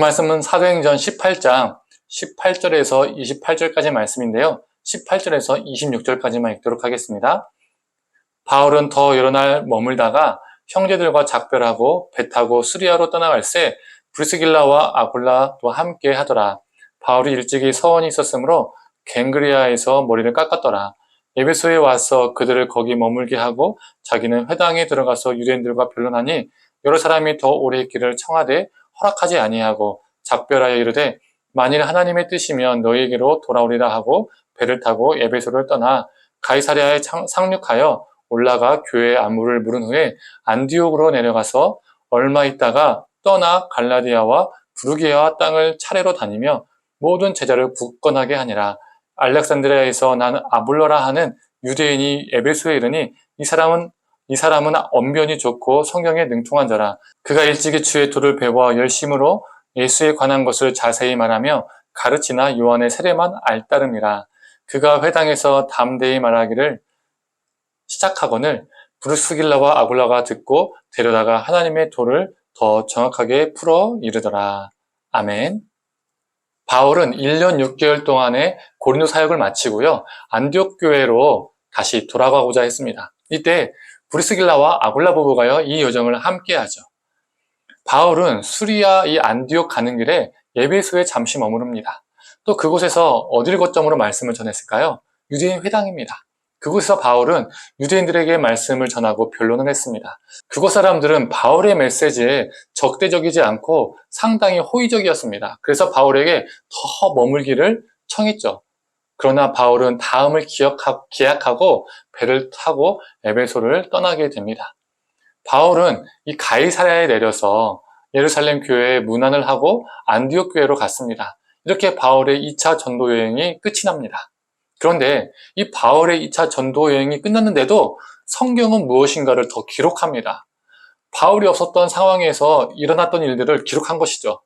오늘 말씀은 사도행전 18장 18절에서 28절까지 말씀인데요. 18절에서 26절까지만 읽도록 하겠습니다. 바울은 더 여러 날 머물다가 형제들과 작별하고 배 타고 수리아로 떠나갈새 브리스길라와 아굴라도 함께 하더라. 바울이 일찍이 서원이 있었으므로 갱그리아에서 머리를 깎았더라. 에베소에 와서 그들을 거기 머물게 하고 자기는 회당에 들어가서 유대인들과 변론하니 여러 사람이 더 오래 있기를 청하되 허락하지 아니하고 작별하여 이르되 만일 하나님의 뜻이면 너희에게로 돌아오리라 하고 배를 타고 에베소를 떠나 가이사랴에 상륙하여 올라가 교회의 안부를 물은 후에 안디옥으로 내려가서 얼마 있다가 떠나 갈라디아와 부르기아와 땅을 차례로 다니며 모든 제자를 굳건하게 하니라. 알렉산드리아에서 난 아볼로라 하는 유대인이 에베소에 이르니 이 사람은 언변이 좋고 성경에 능통한 자라. 그가 일찍이 주의 도를 배워 열심으로 예수에 관한 것을 자세히 말하며 가르치나 요한의 세례만 알따름이라. 그가 회당에서 담대히 말하기를 시작하거늘 브루스길라와 아굴라가 듣고 데려다가 하나님의 도를 더 정확하게 풀어 이르더라. 아멘. 바울은 1년 6개월 동안의 고린도 사역을 마치고요. 안디옥 교회로 다시 돌아가고자 했습니다. 이때 브리스길라와 아굴라 부부가요, 이 여정을 함께 하죠. 바울은 수리아 이 안디옥 가는 길에 에베소에 잠시 머무릅니다. 또 그곳에서 어딜 거점으로 말씀을 전했을까요? 유대인 회당입니다. 그곳에서 바울은 유대인들에게 말씀을 전하고 변론을 했습니다. 그곳 사람들은 바울의 메시지에 적대적이지 않고 상당히 호의적이었습니다. 그래서 바울에게 더 머물기를 청했죠. 그러나 바울은 다음을 기약하고 배를 타고 에베소를 떠나게 됩니다. 바울은 이 가이사랴에 내려서 예루살렘 교회에 문안을 하고 안디옥 교회로 갔습니다. 이렇게 바울의 2차 전도 여행이 끝이 납니다. 그런데 이 바울의 2차 전도 여행이 끝났는데도 성경은 무엇인가를 더 기록합니다. 바울이 없었던 상황에서 일어났던 일들을 기록한 것이죠.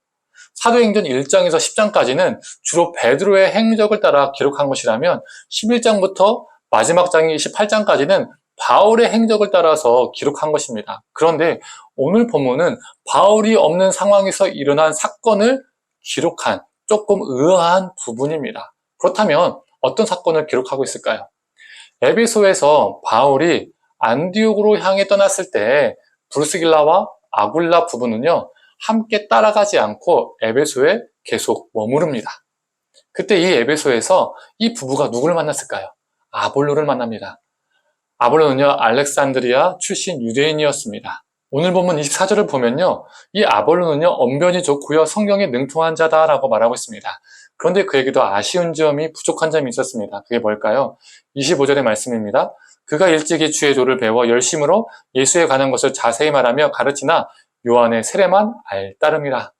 사도행전 1장에서 10장까지는 주로 베드로의 행적을 따라 기록한 것이라면 11장부터 마지막 장인 18장까지는 바울의 행적을 따라서 기록한 것입니다. 그런데 오늘 본문은 바울이 없는 상황에서 일어난 사건을 기록한 조금 의아한 부분입니다. 그렇다면 어떤 사건을 기록하고 있을까요? 에베소에서 바울이 안디옥으로 향해 떠났을 때 브루스길라와 아굴라 부부는요, 함께 따라가지 않고 에베소에 계속 머무릅니다. 그때 이 에베소에서 이 부부가 누구를 만났을까요? 아볼로를 만납니다. 아볼로는요, 알렉산드리아 출신 유대인이었습니다. 오늘 본문 24절을 보면요, 이 아볼로는요, 언변이 좋고요, 성경에 능통한 자다라고 말하고 있습니다. 그런데 그에게도 아쉬운 점이 부족한 점이 있었습니다. 그게 뭘까요? 25절의 말씀입니다. 그가 일찍이 주의 도를 배워 열심으로 예수에 관한 것을 자세히 말하며 가르치나 요한의 세례만 알따름이라.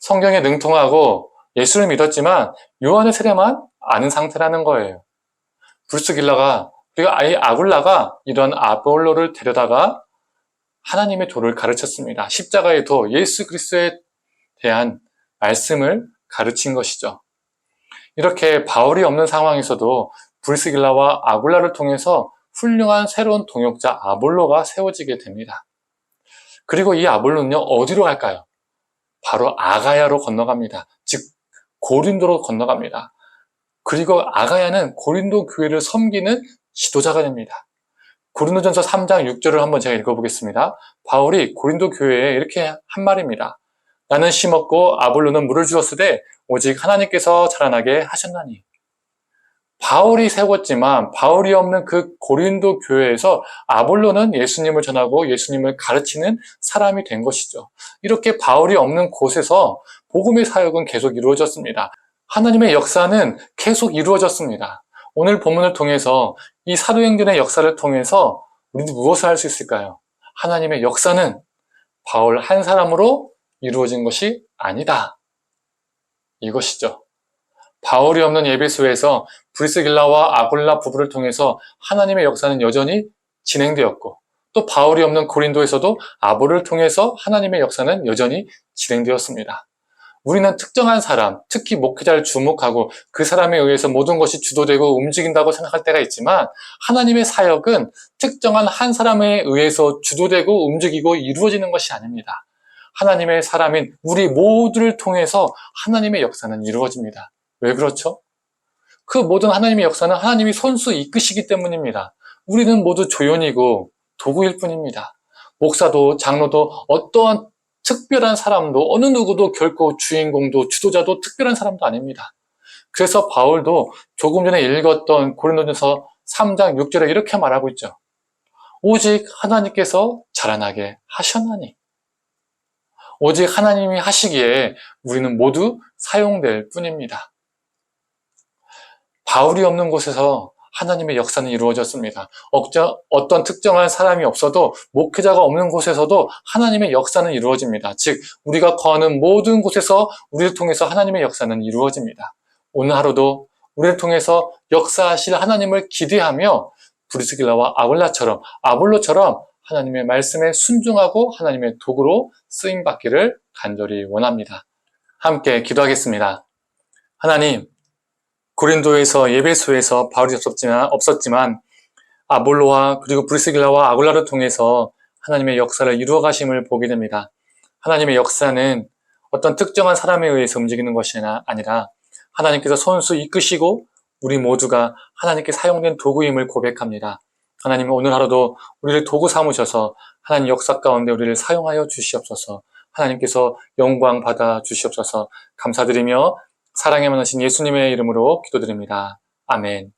성경에 능통하고 예수를 믿었지만 요한의 세례만 아는 상태라는 거예요. 브루스길라가 그리고 아굴라가 이런 아볼로를 데려다가 하나님의 도를 가르쳤습니다. 십자가의 도, 예수 그리스도에 대한 말씀을 가르친 것이죠. 이렇게 바울이 없는 상황에서도 브리스길라와 아굴라를 통해서 훌륭한 새로운 동역자 아볼로가 세워지게 됩니다. 그리고 이 아볼로는요, 어디로 갈까요? 바로 아가야로 건너갑니다. 즉 고린도로 건너갑니다. 그리고 아가야는 고린도 교회를 섬기는 지도자가 됩니다. 고린도전서 3장 6절을 한번 제가 읽어보겠습니다. 바울이 고린도 교회에 이렇게 한 말입니다. 나는 심었고 아볼로는 물을 주었으되 오직 하나님께서 자라나게 하셨나니. 바울이 세웠지만 바울이 없는 그 고린도 교회에서 아볼로는 예수님을 전하고 예수님을 가르치는 사람이 된 것이죠. 이렇게 바울이 없는 곳에서 복음의 사역은 계속 이루어졌습니다. 하나님의 역사는 계속 이루어졌습니다. 오늘 본문을 통해서 이 사도행전의 역사를 통해서 우리는 무엇을 할 수 있을까요? 하나님의 역사는 바울 한 사람으로 이루어진 것이 아니다. 이것이죠. 바울이 없는 에베소에서 브리스길라와 아굴라 부부를 통해서 하나님의 역사는 여전히 진행되었고, 또 바울이 없는 고린도에서도 아볼로를 통해서 하나님의 역사는 여전히 진행되었습니다. 우리는 특정한 사람, 특히 목회자를 주목하고 그 사람에 의해서 모든 것이 주도되고 움직인다고 생각할 때가 있지만, 하나님의 사역은 특정한 한 사람에 의해서 주도되고 움직이고 이루어지는 것이 아닙니다. 하나님의 사람인 우리 모두를 통해서 하나님의 역사는 이루어집니다. 왜 그렇죠? 그 모든 하나님의 역사는 하나님이 손수 이끄시기 때문입니다. 우리는 모두 조연이고 도구일 뿐입니다. 목사도 장로도 어떠한 특별한 사람도 어느 누구도 결코 주인공도 지도자도 특별한 사람도 아닙니다. 그래서 바울도 조금 전에 읽었던 고린도전서 3장 6절에 이렇게 말하고 있죠. 오직 하나님께서 자라나게 하셨나니. 오직 하나님이 하시기에 우리는 모두 사용될 뿐입니다. 바울이 없는 곳에서 하나님의 역사는 이루어졌습니다. 어떤 특정한 사람이 없어도 목회자가 없는 곳에서도 하나님의 역사는 이루어집니다. 즉 우리가 거하는 모든 곳에서 우리를 통해서 하나님의 역사는 이루어집니다. 오늘 하루도 우리를 통해서 역사하실 하나님을 기대하며 브리스길라와 아볼로처럼 하나님의 말씀에 순종하고 하나님의 도구로 쓰임받기를 간절히 원합니다. 함께 기도하겠습니다. 하나님, 고린도에서 예배소에서 바울이 없었지만 아볼로와 그리고 브리스길라와 아굴라를 통해서 하나님의 역사를 이루어 가심을 보게 됩니다. 하나님의 역사는 어떤 특정한 사람에 의해서 움직이는 것이 아니라 하나님께서 손수 이끄시고 우리 모두가 하나님께 사용된 도구임을 고백합니다. 하나님은 오늘 하루도 우리를 도구 삼으셔서 하나님 역사 가운데 우리를 사용하여 주시옵소서. 하나님께서 영광 받아 주시옵소서. 감사드리며 사랑에 많으신 예수님의 이름으로 기도드립니다. 아멘.